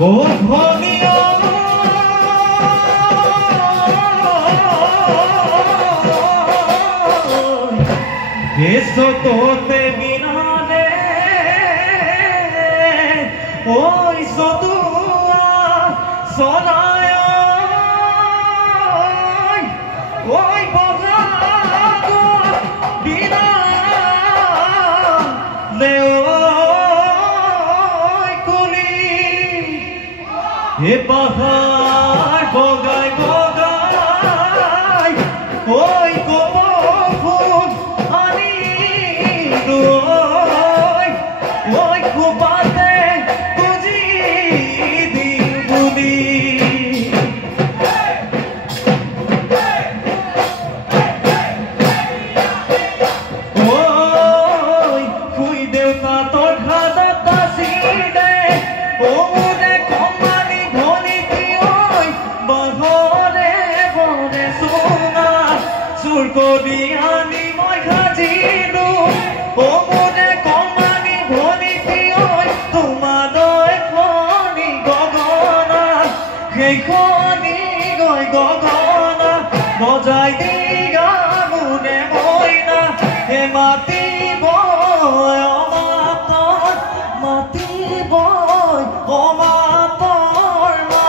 ও ভনিয়া এসো তোতে বিনালে ওই সদুয়া সরায় ওই বগাগো বিনালে ওই কুলি এ পাহাড় বগায় বগায় ওই গোবর আনি ওই কুপাতে বুঝি দিন বুনি ওই কুই দেউতা তোর খাদা তাসি দে ও রে কমানি ধনি কি ওই বহরে বরে সোনা সুর করি আনি মই খাজিলু ও মনে কমানি ধনি কি ওই তোমার খনি গগনা সেই খনি গই গগনা বজাই দিগা মনে মইনা হে মাতি বয় অমাতর মাতি বয় অমাতর মা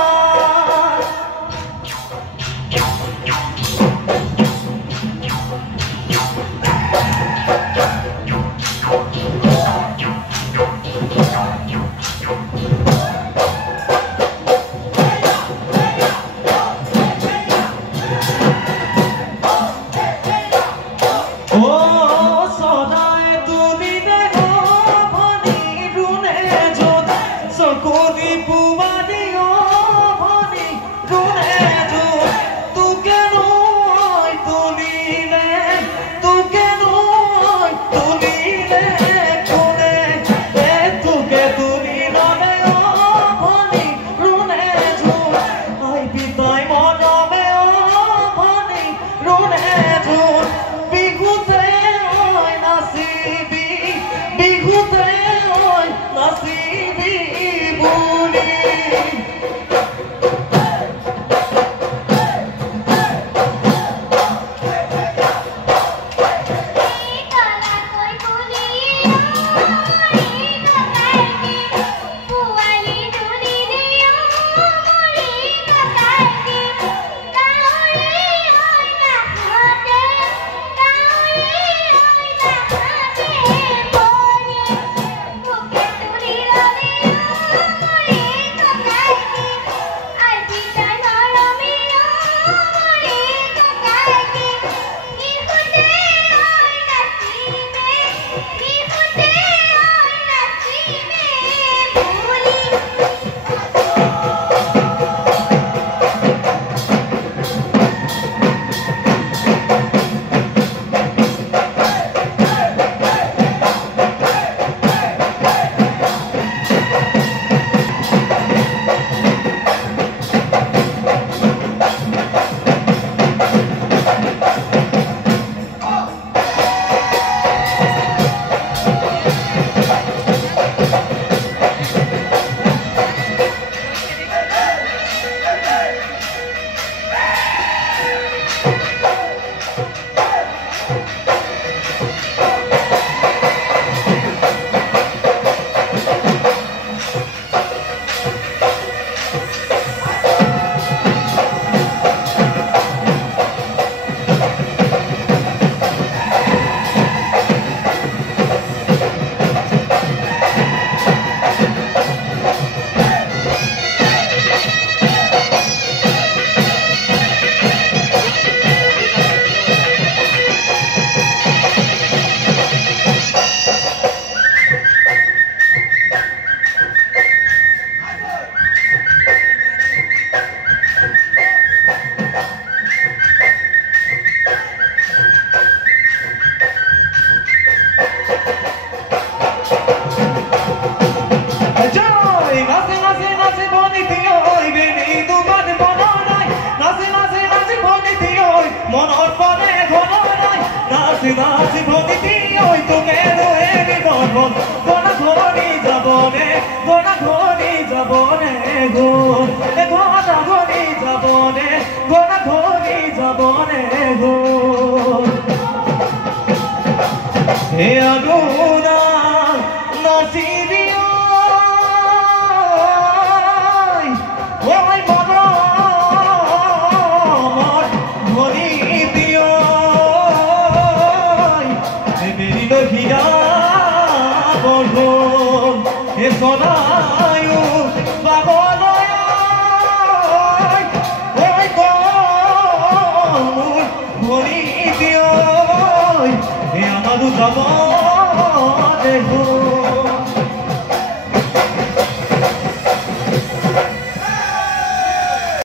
গ'ল ঘনা ঘনি যাবনে ঘনা ঘনি যাবনে গ'ল হে আগুনা নাচিবি ঐ মনৰ ধনি দিয় বেৰিল হিৰা বৰ্ধন হে চলায়ো বাবলৈ ঐ মোৰ ধনি দিয় হে আমাৰো যাব দেহ